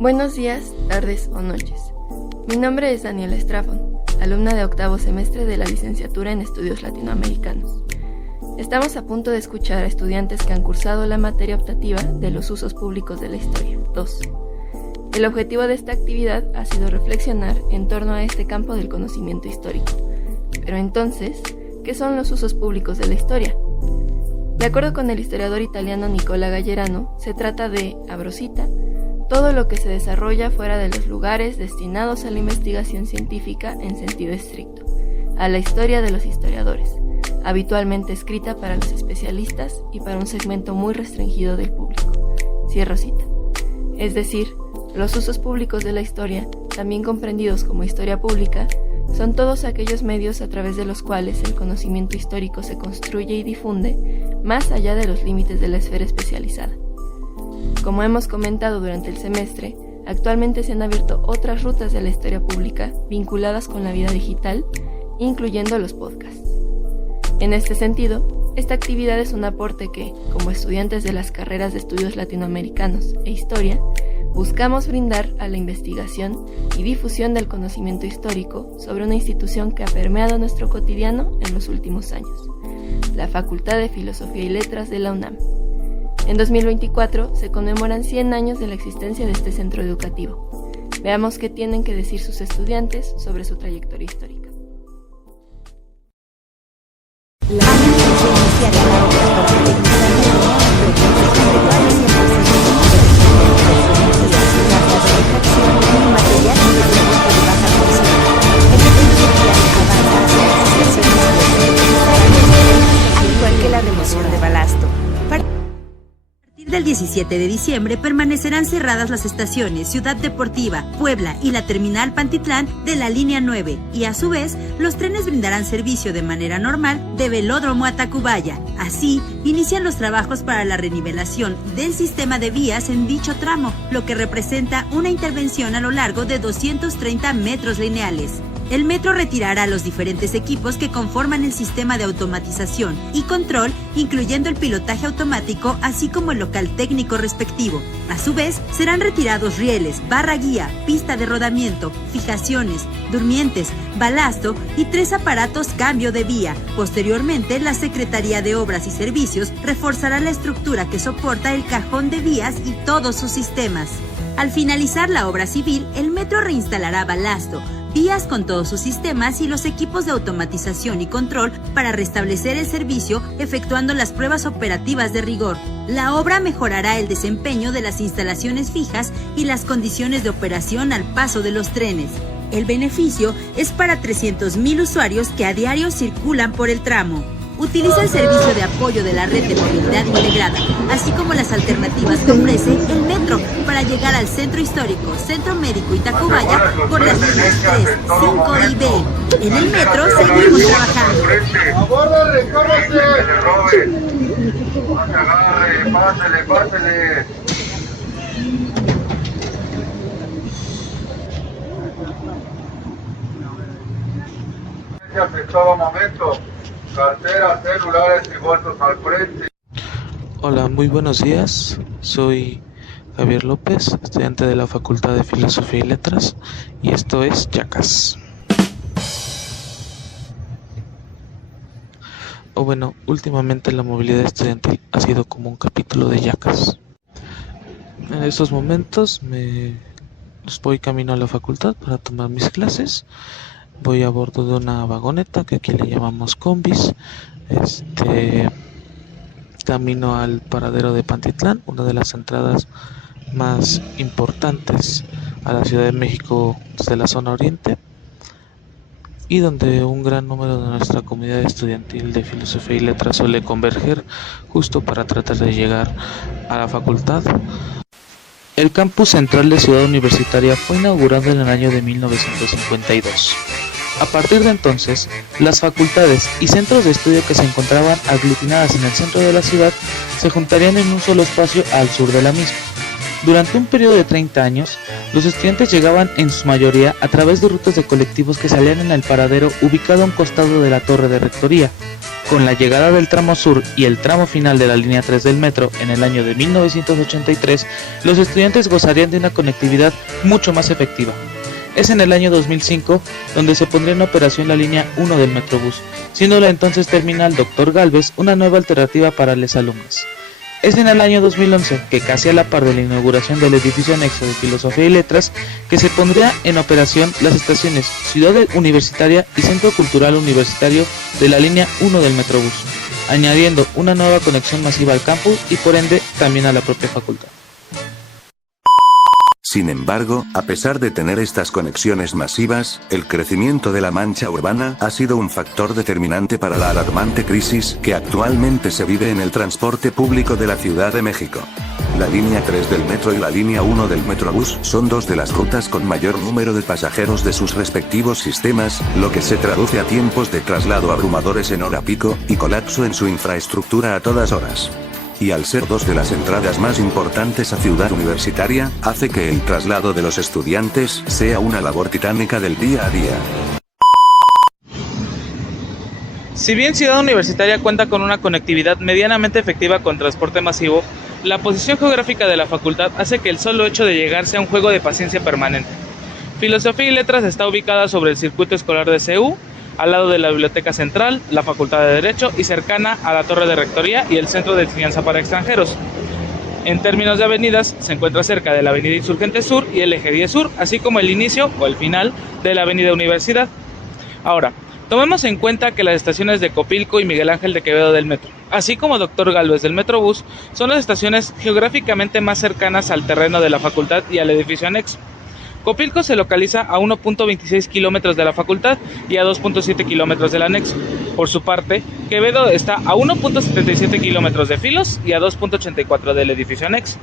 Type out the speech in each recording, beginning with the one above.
Buenos días, tardes o noches. Mi nombre es Daniela Estrafón, alumna de octavo semestre de la licenciatura en Estudios Latinoamericanos. Estamos a punto de escuchar a estudiantes que han cursado la materia optativa de los usos públicos de la historia, 2. El objetivo de esta actividad ha sido reflexionar en torno a este campo del conocimiento histórico. Pero entonces, ¿qué son los usos públicos de la historia? De acuerdo con el historiador italiano Nicola Gallerano, se trata de, abro cita, todo lo que se desarrolla fuera de los lugares destinados a la investigación científica en sentido estricto, a la historia de los historiadores, habitualmente escrita para los especialistas y para un segmento muy restringido del público. Cierro cita. Es decir, los usos públicos de la historia, también comprendidos como historia pública, son todos aquellos medios a través de los cuales el conocimiento histórico se construye y difunde más allá de los límites de la esfera especializada. Como hemos comentado durante el semestre, actualmente se han abierto otras rutas de la historia pública vinculadas con la vida digital, incluyendo los podcasts. En este sentido, esta actividad es un aporte que, como estudiantes de las carreras de estudios latinoamericanos e historia, buscamos brindar a la investigación y difusión del conocimiento histórico sobre una institución que ha permeado nuestro cotidiano en los últimos años, la Facultad de Filosofía y Letras de la UNAM. En 2024 se conmemoran 100 años de la existencia de este centro educativo. Veamos qué tienen que decir sus estudiantes sobre su trayectoria histórica. Al igual que la remoción de balasto. Del 17 de diciembre permanecerán cerradas las estaciones Ciudad Deportiva, Puebla y la terminal Pantitlán de la línea 9 y a su vez los trenes brindarán servicio de manera normal de Velódromo a Tacubaya. Así, inician los trabajos para la renivelación del sistema de vías en dicho tramo, lo que representa una intervención a lo largo de 230 metros lineales. El metro retirará los diferentes equipos que conforman el sistema de automatización y control, incluyendo el pilotaje automático, así como el local técnico respectivo. A su vez, serán retirados rieles, barra guía, pista de rodamiento, fijaciones, durmientes, balasto y 3 aparatos cambio de vía. Posteriormente, la Secretaría de Obras y Servicios reforzará la estructura que soporta el cajón de vías y todos sus sistemas. Al finalizar la obra civil, el metro reinstalará balasto, vías con todos sus sistemas y los equipos de automatización y control para restablecer el servicio, efectuando las pruebas operativas de rigor. La obra mejorará el desempeño de las instalaciones fijas y las condiciones de operación al paso de los trenes. El beneficio es para 300,000 usuarios que a diario circulan por el tramo. Utiliza el servicio de apoyo de la red de movilidad integrada, así como las alternativas que ofrece el metro para llegar al centro histórico, centro médico y Tacubaya por las líneas 3, 5 y B. En el metro seguimos trabajando. ¡Abórdale, córrese! ¡Pásele! En todo momento. Carteras, celulares y bolsos al frente. Hola, muy buenos días. Soy Javier López, estudiante de la Facultad de Filosofía y Letras, y esto es Yacas. Últimamente la movilidad estudiantil ha sido como un capítulo de Yacas. En estos momentos voy camino a la facultad para tomar mis clases. Voy a bordo de una vagoneta que aquí le llamamos combis. Camino al paradero de Pantitlán, una de las entradas más importantes a la Ciudad de México desde la zona oriente, y donde un gran número de nuestra comunidad estudiantil de Filosofía y Letras suele converger justo para tratar de llegar a la facultad. El campus central de Ciudad Universitaria fue inaugurado en el año de 1952. A partir de entonces, las facultades y centros de estudio que se encontraban aglutinadas en el centro de la ciudad se juntarían en un solo espacio al sur de la misma. Durante un periodo de 30 años, los estudiantes llegaban en su mayoría a través de rutas de colectivos que salían en el paradero ubicado a un costado de la torre de rectoría. Con la llegada del tramo sur y el tramo final de la línea 3 del metro en el año de 1983, los estudiantes gozarían de una conectividad mucho más efectiva. Es en el año 2005 donde se pondría en operación la línea 1 del Metrobús, siendo la entonces terminal Dr. Gálvez una nueva alternativa para los alumnos. Es en el año 2011, que casi a la par de la inauguración del edificio anexo de Filosofía y Letras, que se pondría en operación las estaciones Ciudad Universitaria y Centro Cultural Universitario de la línea 1 del Metrobús, añadiendo una nueva conexión masiva al campus y por ende también a la propia facultad. Sin embargo, a pesar de tener estas conexiones masivas, el crecimiento de la mancha urbana ha sido un factor determinante para la alarmante crisis que actualmente se vive en el transporte público de la Ciudad de México. La línea 3 del metro y la línea 1 del Metrobús son dos de las rutas con mayor número de pasajeros de sus respectivos sistemas, lo que se traduce a tiempos de traslado abrumadores en hora pico, y colapso en su infraestructura a todas horas. Y al ser dos de las entradas más importantes a Ciudad Universitaria, hace que el traslado de los estudiantes sea una labor titánica del día a día. Si bien Ciudad Universitaria cuenta con una conectividad medianamente efectiva con transporte masivo, la posición geográfica de la facultad hace que el solo hecho de llegar sea un juego de paciencia permanente. Filosofía y Letras está ubicada sobre el circuito escolar de CU, al lado de la Biblioteca Central, la Facultad de Derecho y cercana a la Torre de Rectoría y el Centro de Enseñanza para Extranjeros. En términos de avenidas, se encuentra cerca de la Avenida Insurgente Sur y el Eje 10 Sur, así como el inicio o el final de la Avenida Universidad. Ahora, tomemos en cuenta que las estaciones de Copilco y Miguel Ángel de Quevedo del metro, así como Dr. Gálvez del Metrobús, son las estaciones geográficamente más cercanas al terreno de la facultad y al edificio anexo. Copilco se localiza a 1.26 kilómetros de la facultad y a 2.7 kilómetros del anexo. Por su parte, Quevedo está a 1.77 kilómetros de Filos y a 2.84 del edificio anexo.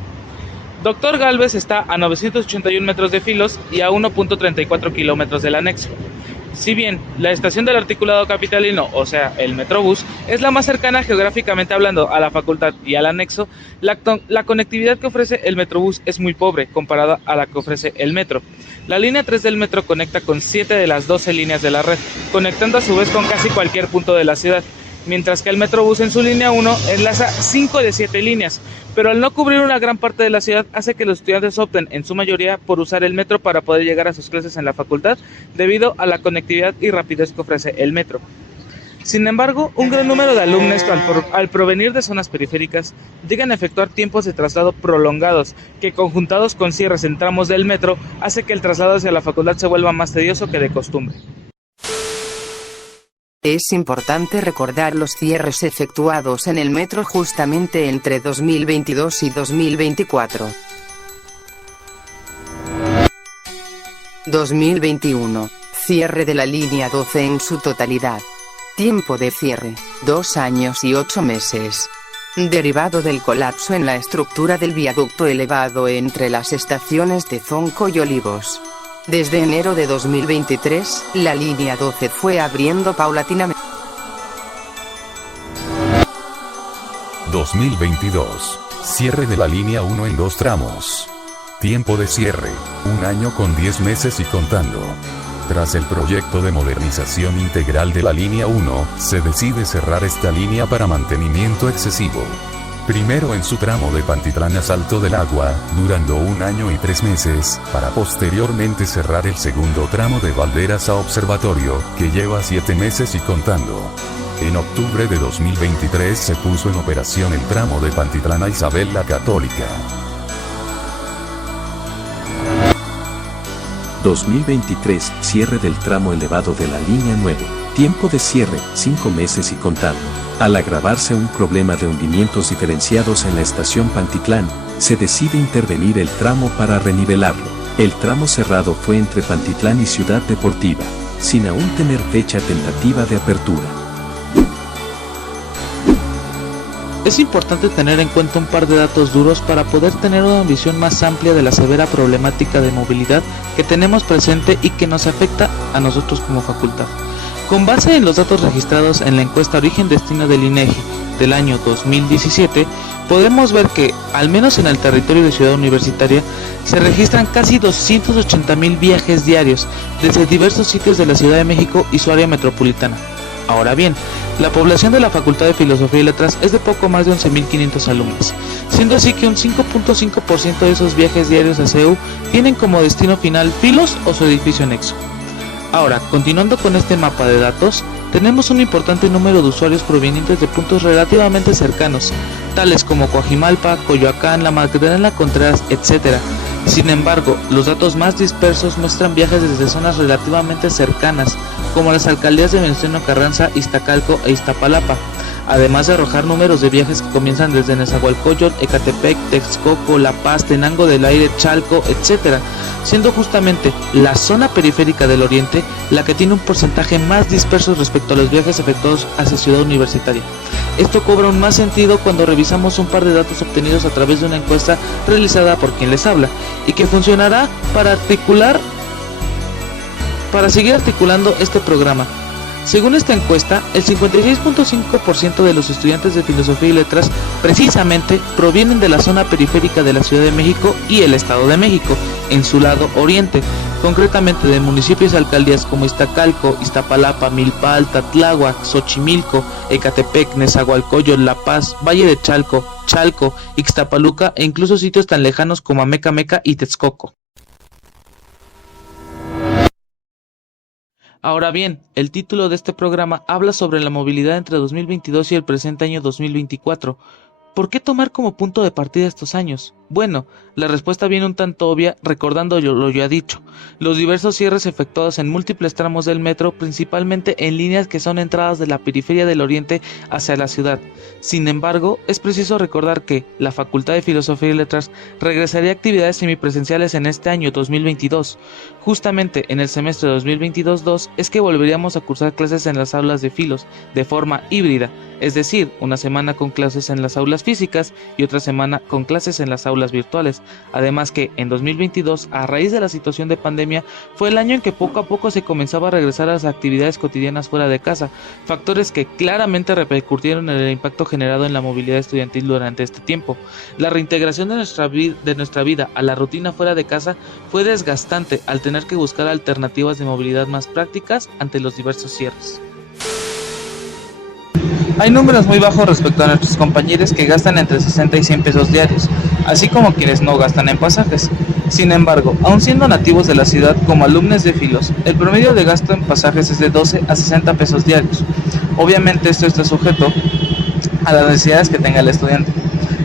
Dr. Gálvez está a 981 metros de Filos y a 1.34 kilómetros del anexo. Si bien la estación del articulado capitalino, o sea, el Metrobús, es la más cercana geográficamente hablando a la facultad y al anexo, la conectividad que ofrece el Metrobús es muy pobre comparada a la que ofrece el metro. La línea 3 del metro conecta con 7 de las 12 líneas de la red, conectando a su vez con casi cualquier punto de la ciudad, mientras que el Metrobús en su línea 1 enlaza 5 de 7 líneas, pero al no cubrir una gran parte de la ciudad hace que los estudiantes opten en su mayoría por usar el metro para poder llegar a sus clases en la facultad debido a la conectividad y rapidez que ofrece el metro. Sin embargo, un gran número de alumnos al provenir de zonas periféricas llegan a efectuar tiempos de traslado prolongados que, conjuntados con cierres en tramos del metro, hace que el traslado hacia la facultad se vuelva más tedioso que de costumbre. Es importante recordar los cierres efectuados en el metro justamente entre 2022 y 2024. 2021. Cierre de la línea 12 en su totalidad. Tiempo de cierre, 2 años y 8 meses. Derivado del colapso en la estructura del viaducto elevado entre las estaciones de Zonco y Olivos. Desde enero de 2023, la línea 12 fue abriendo paulatinamente. 2022. Cierre de la línea 1 en 2 tramos. Tiempo de cierre, 1 año con 10 meses y contando. Tras el proyecto de modernización integral de la línea 1, se decide cerrar esta línea para mantenimiento excesivo. Primero en su tramo de Pantitlán a Salto del Agua, durando 1 año y 3 meses, para posteriormente cerrar el segundo tramo de Valderas a Observatorio, que lleva 7 meses y contando. En octubre de 2023 se puso en operación el tramo de Pantitlán a Isabel la Católica. 2023, cierre del tramo elevado de la línea 9. Tiempo de cierre, 5 meses y contando. Al agravarse un problema de hundimientos diferenciados en la estación Pantitlán, se decide intervenir el tramo para renivelarlo. El tramo cerrado fue entre Pantitlán y Ciudad Deportiva, sin aún tener fecha tentativa de apertura. Es importante tener en cuenta un par de datos duros para poder tener una visión más amplia de la severa problemática de movilidad que tenemos presente y que nos afecta a nosotros como facultad. Con base en los datos registrados en la encuesta Origen-Destino del INEGI del año 2017, podemos ver que, al menos en el territorio de Ciudad Universitaria, se registran casi 280,000 viajes diarios desde diversos sitios de la Ciudad de México y su área metropolitana. Ahora bien, la población de la Facultad de Filosofía y Letras es de poco más de 11,500 alumnos, siendo así que un 5.5% de esos viajes diarios a CEU tienen como destino final Filos o su edificio anexo. Ahora, continuando con este mapa de datos, tenemos un importante número de usuarios provenientes de puntos relativamente cercanos, tales como Coajimalpa, Coyoacán, La Magdalena Contreras, etc. Sin embargo, los datos más dispersos muestran viajes desde zonas relativamente cercanas, como las alcaldías de Venustiano Carranza, Iztacalco e Iztapalapa, además de arrojar números de viajes que comienzan desde Nezahualcóyotl, Ecatepec, Texcoco, La Paz, Tenango del Aire, Chalco, etc., siendo justamente la zona periférica del oriente la que tiene un porcentaje más disperso respecto a los viajes efectuados hacia Ciudad Universitaria. Esto cobra aún más sentido cuando revisamos un par de datos obtenidos a través de una encuesta realizada por quien les habla, y que funcionará para seguir articulando este programa. Según esta encuesta, el 56.5% de los estudiantes de Filosofía y Letras precisamente provienen de la zona periférica de la Ciudad de México y el Estado de México, en su lado oriente, concretamente de municipios y alcaldías como Iztacalco, Iztapalapa, Milpa, Tláhuac, Xochimilco, Ecatepec, Nezahualcóyotl, La Paz, Valle de Chalco, Ixtapaluca e incluso sitios tan lejanos como Amecameca y Texcoco. Ahora bien, el título de este programa habla sobre la movilidad entre 2022 y el presente año 2024. ¿Por qué tomar como punto de partida estos años? Bueno, la respuesta viene un tanto obvia recordando lo ya dicho, los diversos cierres efectuados en múltiples tramos del metro, principalmente en líneas que son entradas de la periferia del oriente hacia la ciudad. Sin embargo, es preciso recordar que la Facultad de Filosofía y Letras regresaría a actividades semipresenciales en este año 2022. Justamente en el semestre 2022-2 es que volveríamos a cursar clases en las aulas de Filos de forma híbrida, es decir, una semana con clases en las aulas físicas y otra semana con clases en las aulas virtuales. Además que en 2022, a raíz de la situación de pandemia, fue el año en que poco a poco se comenzaba a regresar a las actividades cotidianas fuera de casa, factores que claramente repercutieron en el impacto generado en la movilidad estudiantil durante este tiempo. La reintegración de nuestra vida a la rutina fuera de casa fue desgastante al tener que buscar alternativas de movilidad más prácticas ante los diversos cierres. Hay números muy bajos respecto a nuestros compañeros que gastan entre 60 y 100 pesos diarios, así como quienes no gastan en pasajes. Sin embargo, aun siendo nativos de la ciudad como alumnos de Filos, el promedio de gasto en pasajes es de 12 a 60 pesos diarios. Obviamente esto está sujeto a las necesidades que tenga el estudiante.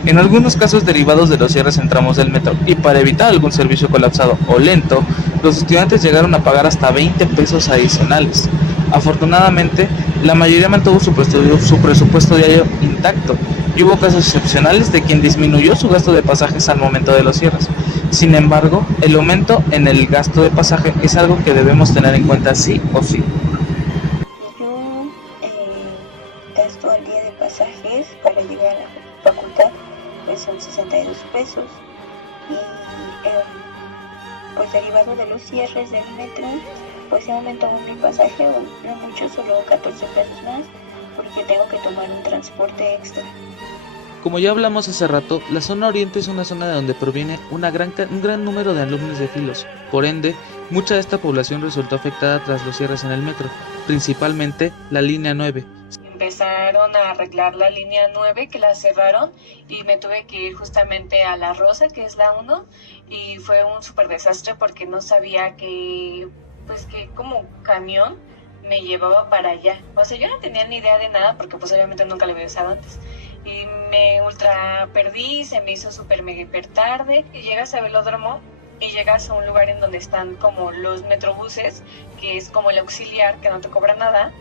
En algunos casos derivados de los cierres en tramos del metro y para evitar algún servicio colapsado o lento, los estudiantes llegaron a pagar hasta 20 pesos adicionales. Afortunadamente, la mayoría mantuvo su presupuesto diario intacto y hubo casos excepcionales de quien disminuyó su gasto de pasajes al momento de los cierres. Sin embargo, el aumento en el gasto de pasaje es algo que debemos tener en cuenta sí o sí. Yo gasto al día de pasajes para llegar a la facultad, pues son 62 pesos y pues derivado de los cierres del metro, pues se aumentó mi pasaje, no mucho, solo 14 pesos más, porque tengo que tomar un transporte extra. Como ya hablamos hace rato, la zona oriente es una zona de donde proviene un gran número de alumnos de Filos. Por ende, mucha de esta población resultó afectada tras los cierres en el metro, principalmente la línea 9. Empezaron a arreglar la línea 9 que la cerraron y me tuve que ir justamente a La Rosa, que es la 1, y fue un súper desastre porque no sabía que como camión me llevaba para allá. O sea, yo no tenía ni idea de nada porque pues obviamente nunca lo había usado antes. Y me ultra perdí, se me hizo súper mega hiper tarde. Y llegas a Velódromo y llegas a un lugar en donde están como los metrobuses, que es como el auxiliar, que no te cobra nada,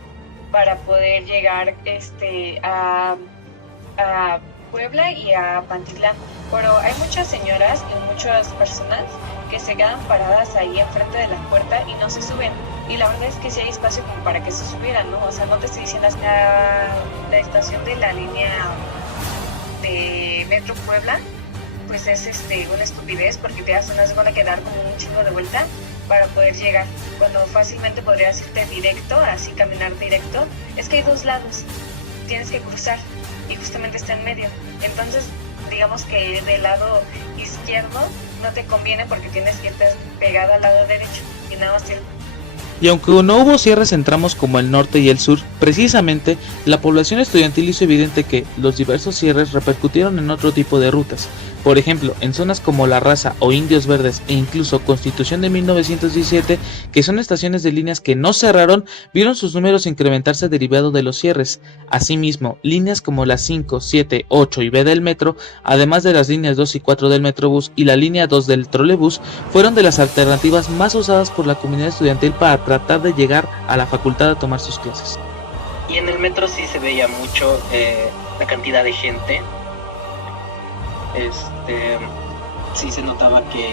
para poder llegar a Puebla y a Pantitlán. Pero hay muchas señoras y muchas personas que se quedan paradas ahí enfrente de la puerta y no se suben. Y la verdad es que sí hay espacio como para que se subieran, ¿no? O sea, no te estoy diciendo la estación de la línea de Metro Puebla, pues es una estupidez porque te hacen una segunda que dar como un chingo de vuelta para poder llegar, cuando fácilmente podrías irte directo, así caminar directo. Es que hay dos lados, tienes que cruzar y justamente está en medio. Entonces, digamos que del lado izquierdo no te conviene porque tienes que irte pegado al lado derecho y nada más tienes. Y aunque no hubo cierres en tramos como el norte y el sur, precisamente la población estudiantil hizo evidente que los diversos cierres repercutieron en otro tipo de rutas. Por ejemplo, en zonas como La Raza o Indios Verdes e incluso Constitución de 1917, que son estaciones de líneas que no cerraron, vieron sus números incrementarse derivado de los cierres. Asimismo, líneas como las 5, 7, 8 y B del metro, además de las líneas 2 y 4 del Metrobús y la línea 2 del trolebús, fueron de las alternativas más usadas por la comunidad estudiantil para tratar de llegar a la facultad a tomar sus clases. Y en el metro sí se veía mucho la cantidad de gente. Sí se notaba que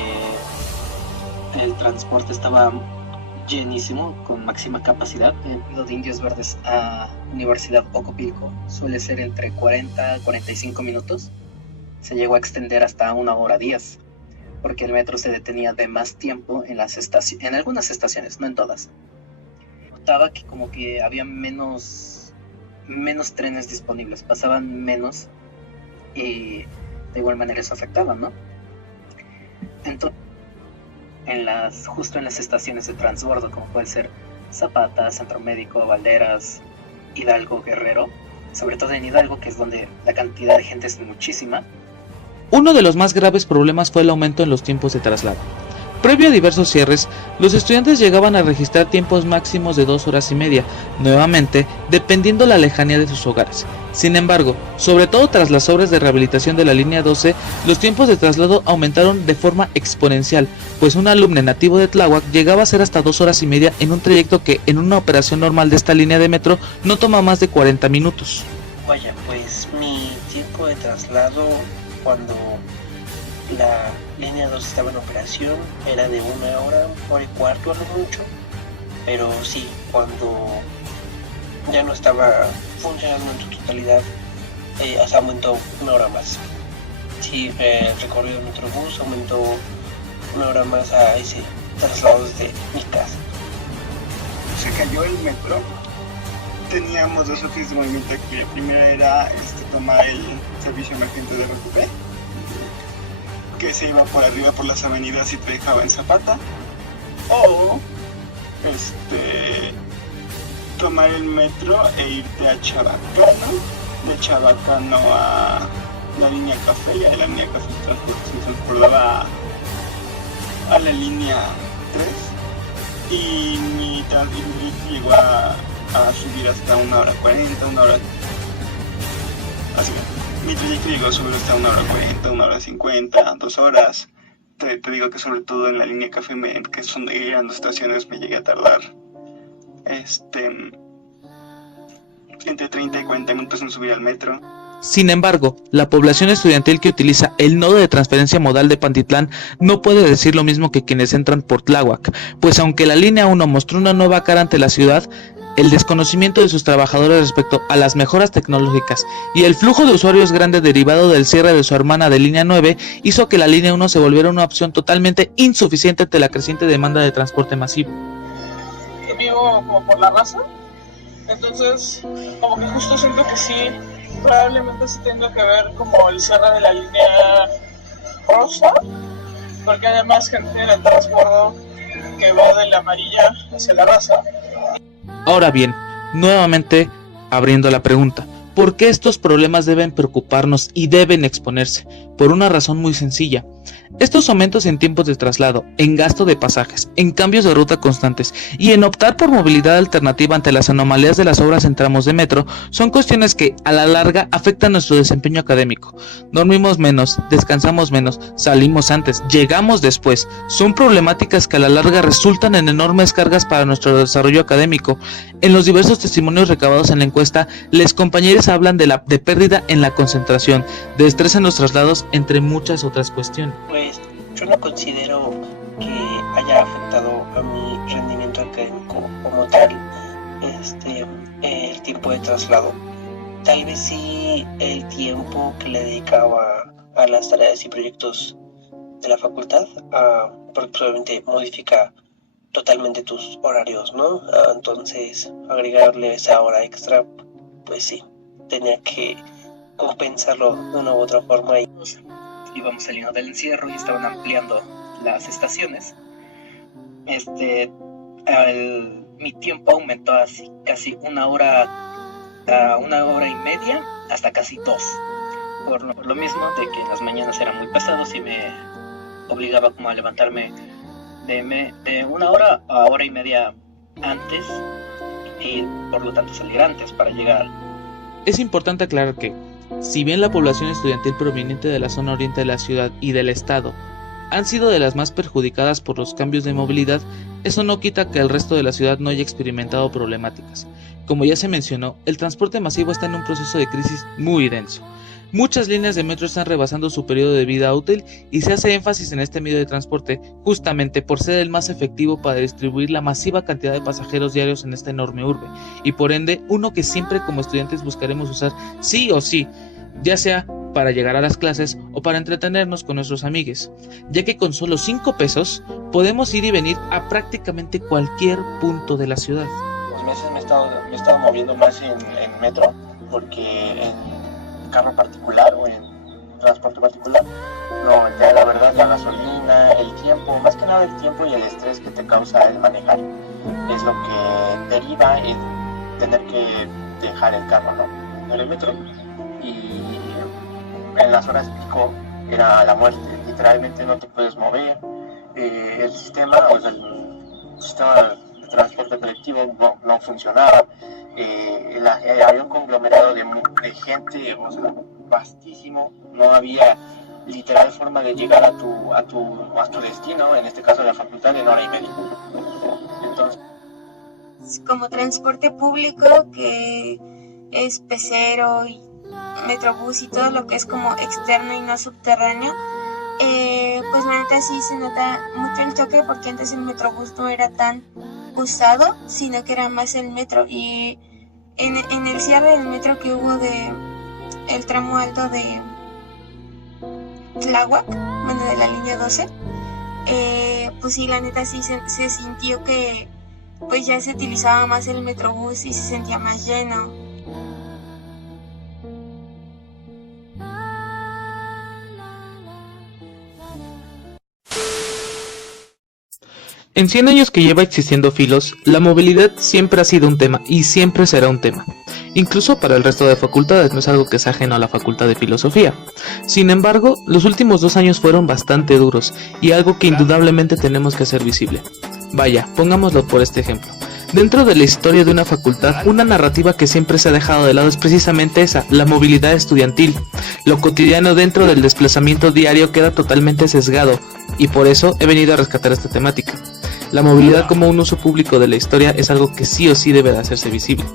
el transporte estaba llenísimo, con máxima capacidad. Lo de Indios Verdes a Universidad Ocopilco suele ser entre 40 a 45 minutos. Se llegó a extender hasta 1h10, porque el metro se detenía de más tiempo en algunas estaciones, no en todas. Notaba que como que había menos trenes disponibles, pasaban menos y de igual manera eso afectaba, ¿no? Entonces, justo en las estaciones de transbordo, como puede ser Zapata, Centro Médico, Valderas, Hidalgo, Guerrero, sobre todo en Hidalgo, que es donde la cantidad de gente es muchísima. Uno de los más graves problemas fue el aumento en los tiempos de traslado. Previo a diversos cierres, los estudiantes llegaban a registrar tiempos máximos de 2 horas y media, nuevamente dependiendo la lejanía de sus hogares. Sin embargo, sobre todo tras las obras de rehabilitación de la línea 12, los tiempos de traslado aumentaron de forma exponencial, pues un alumno nativo de Tláhuac llegaba a ser hasta 2 horas y media en un trayecto que en una operación normal de esta línea de metro no toma más de 40 minutos. Vaya, pues mi tiempo de traslado cuando la línea 2 estaba en operación era de 1 hora, 1 hora y cuarto a lo mucho, pero sí, cuando ya no estaba funcionando en su totalidad, hasta aumentó 1 hora más. Sí, el recorrido del Metrobús aumentó 1 hora más a ese traslado desde mi casa. Se cayó el metro. Teníamos dos opciones de movimiento aquí. La primera era tomar el servicio emergente de RTP, que se iba por arriba por las avenidas y te dejaba en Zapata, o tomar el metro e irte a Chabacano, de Chabacano a la línea Café, y de la línea Café se transportaba a la línea 3, y mi trayecto llegó a subir hasta 1 hora 40, 1 hora... Así que mi trayecto llegó a subir hasta 1 hora 40, 1 hora 50, 2 horas. Te digo que sobre todo en la línea Café, que son de eran 2 estaciones, me llegué a tardar entre 30 y 40 minutos en subir al metro. Sin embargo, la población estudiantil que utiliza el nodo de transferencia modal de Pantitlán no puede decir lo mismo que quienes entran por Tláhuac, pues aunque la línea 1 mostró una nueva cara ante la ciudad, el desconocimiento de sus trabajadores respecto a las mejoras tecnológicas y el flujo de usuarios grande derivado del cierre de su hermana de línea 9 hizo que la línea 1 se volviera una opción totalmente insuficiente ante la creciente demanda de transporte masivo. Yo vivo como por La Raza, entonces como que justo siento que sí, probablemente sí tenga que ver como el cierre de la línea rosa, porque hay más gente en el transbordo que va de la amarilla hacia La Raza. Ahora bien, nuevamente abriendo la pregunta, ¿por qué estos problemas deben preocuparnos y deben exponerse? Por una razón muy sencilla. Estos aumentos en tiempos de traslado, en gasto de pasajes, en cambios de ruta constantes y en optar por movilidad alternativa ante las anomalías de las obras en tramos de metro son cuestiones que a la larga afectan nuestro desempeño académico. Dormimos menos, descansamos menos, salimos antes, llegamos después. Son problemáticas que a la larga resultan en enormes cargas para nuestro desarrollo académico. En los diversos testimonios recabados en la encuesta, los compañeros hablan de pérdida en la concentración, de estrés en los traslados, entre muchas otras cuestiones. Pues yo no considero que haya afectado a mi rendimiento académico como tal el tiempo de traslado. Tal vez sí el tiempo que le dedicaba a las tareas y proyectos de la facultad, porque probablemente modifica totalmente tus horarios, ¿no? Entonces, agregarle esa hora extra, pues sí, tenía que compensarlo de una u otra forma. Y íbamos saliendo del encierro y estaban ampliando las estaciones. Mi tiempo aumentó así casi una hora y media hasta casi 2. Por lo mismo de que las mañanas eran muy pesados y me obligaba como a levantarme de una hora a hora y media antes y por lo tanto salir antes para llegar. Es importante aclarar que, si bien la población estudiantil proveniente de la zona oriente de la ciudad y del estado han sido de las más perjudicadas por los cambios de movilidad, eso no quita que el resto de la ciudad no haya experimentado problemáticas. Como ya se mencionó, el transporte masivo está en un proceso de crisis muy denso. Muchas líneas de metro están rebasando su periodo de vida útil y se hace énfasis en este medio de transporte justamente por ser el más efectivo para distribuir la masiva cantidad de pasajeros diarios en esta enorme urbe, y por ende uno que siempre como estudiantes buscaremos usar sí o sí, ya sea para llegar a las clases o para entretenernos con nuestros amigues, ya que con solo 5 pesos podemos ir y venir a prácticamente cualquier punto de la ciudad. Los meses me he estado moviendo más en metro, porque en carro particular o en transporte particular, no, ya la verdad la gasolina, el tiempo, más que nada el tiempo y el estrés que te causa el manejar es lo que deriva en tener que dejar el carro, ¿no?, en el metro. Y en las horas pico era la muerte, literalmente no te puedes mover. El sistema, o sea, el sistema de transporte colectivo no funcionaba. Había un conglomerado de gente, o sea, vastísimo. No había literal forma de llegar a tu destino, en este caso la facultad, en hora y media. Entonces, como transporte público, que es pecero y metrobús y todo lo que es como externo y no subterráneo, pues la neta sí se nota mucho el choque, porque antes el metrobús no era tan usado, sino que era más el metro. Y en el cierre del metro que hubo de el tramo alto de Tláhuac, bueno, de la línea 12, pues sí, la neta sí se sintió que pues ya se utilizaba más el metrobús y se sentía más lleno. En 100 años que lleva existiendo Filos, la movilidad siempre ha sido un tema y siempre será un tema. Incluso para el resto de facultades, no es algo que sea ajeno a la Facultad de Filosofía. Sin embargo, los últimos 2 años fueron bastante duros y algo que indudablemente tenemos que hacer visible. Vaya, pongámoslo por este ejemplo. Dentro de la historia de una facultad, una narrativa que siempre se ha dejado de lado es precisamente esa, la movilidad estudiantil. Lo cotidiano dentro del desplazamiento diario queda totalmente sesgado, y por eso he venido a rescatar esta temática. La movilidad como un uso público de la historia es algo que sí o sí debe de hacerse visible.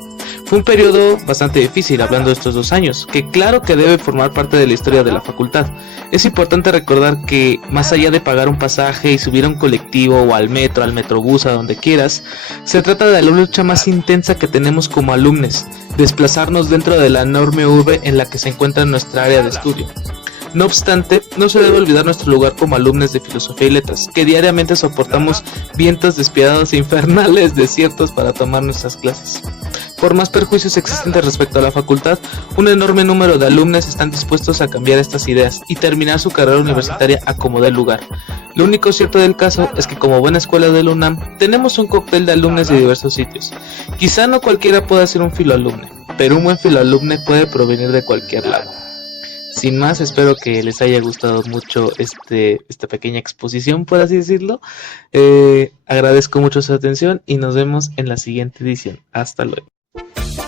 Fue un periodo bastante difícil, hablando de estos 2 años, que claro que debe formar parte de la historia de la facultad. Es importante recordar que, más allá de pagar un pasaje y subir a un colectivo o al metro, al metrobús, a donde quieras, se trata de la lucha más intensa que tenemos como alumnos, desplazarnos dentro de la enorme urbe en la que se encuentra nuestra área de estudio. No obstante, no se debe olvidar nuestro lugar como alumnos de Filosofía y Letras, que diariamente soportamos vientos despiadados e infernales desiertos para tomar nuestras clases. Por más perjuicios existentes respecto a la facultad, un enorme número de alumnos están dispuestos a cambiar estas ideas y terminar su carrera universitaria a como dé lugar. Lo único cierto del caso es que, como buena escuela del UNAM, tenemos un cóctel de alumnos de diversos sitios. Quizá no cualquiera pueda ser un filoalumne, pero un buen filoalumne puede provenir de cualquier lado. Sin más, espero que les haya gustado mucho esta pequeña exposición, por así decirlo. Agradezco mucho su atención y nos vemos en la siguiente edición. Hasta luego.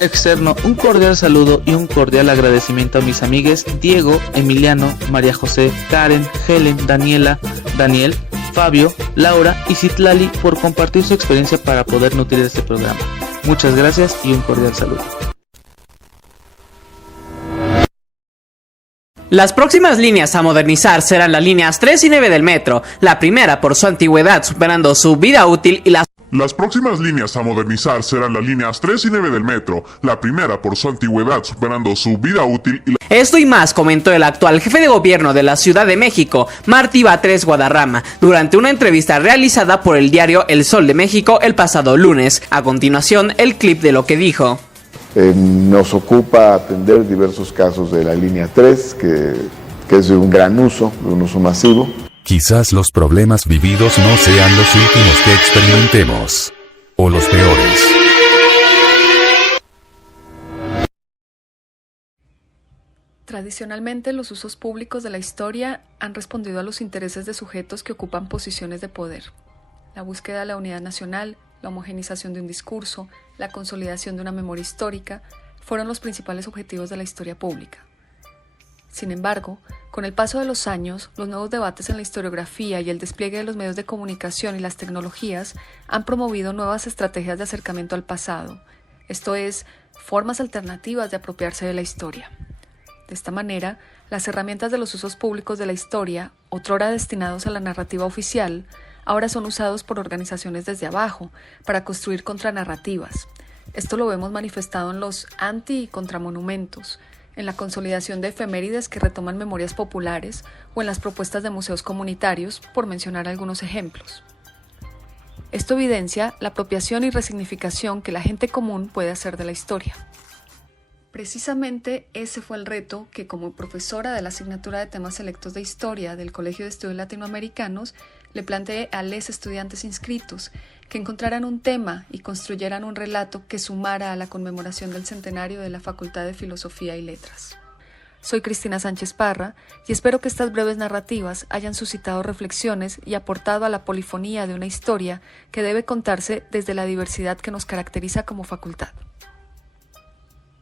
Externo un cordial saludo y un cordial agradecimiento a mis amigues Diego, Emiliano, María José, Karen, Helen, Daniela, Daniel, Fabio, Laura y Citlali por compartir su experiencia para poder nutrir este programa. Muchas gracias y un cordial saludo. Las próximas líneas a modernizar serán las líneas 3 y 9 del metro, la primera por su antigüedad superando su vida útil y las Las próximas líneas a modernizar serán las líneas 3 y 9 del metro, la primera por su antigüedad superando su vida útil y Esto y más comentó el actual jefe de gobierno de la Ciudad de México, Martí Batres Guadarrama, durante una entrevista realizada por el diario El Sol de México el pasado lunes. A continuación, el clip de lo que dijo. Nos ocupa atender diversos casos de la línea 3, que es de un gran uso, de un uso masivo. Quizás los problemas vividos no sean los últimos que experimentemos, o los peores. Tradicionalmente, los usos públicos de la historia han respondido a los intereses de sujetos que ocupan posiciones de poder. La búsqueda de la unidad nacional, la homogenización de un discurso, la consolidación de una memoria histórica, fueron los principales objetivos de la historia pública. Sin embargo, con el paso de los años, los nuevos debates en la historiografía y el despliegue de los medios de comunicación y las tecnologías han promovido nuevas estrategias de acercamiento al pasado, esto es, formas alternativas de apropiarse de la historia. De esta manera, las herramientas de los usos públicos de la historia, otrora destinados a la narrativa oficial, ahora son usados por organizaciones desde abajo para construir contranarrativas. Esto lo vemos manifestado en los anti- y contramonumentos, en la consolidación de efemérides que retoman memorias populares o en las propuestas de museos comunitarios, por mencionar algunos ejemplos. Esto evidencia la apropiación y resignificación que la gente común puede hacer de la historia. Precisamente ese fue el reto que, como profesora de la asignatura de temas selectos de historia del Colegio de Estudios Latinoamericanos, le planteé a los estudiantes inscritos que encontraran un tema y construyeran un relato que sumara a la conmemoración del centenario de la Facultad de Filosofía y Letras. Soy Cristina Sánchez Parra y espero que estas breves narrativas hayan suscitado reflexiones y aportado a la polifonía de una historia que debe contarse desde la diversidad que nos caracteriza como facultad.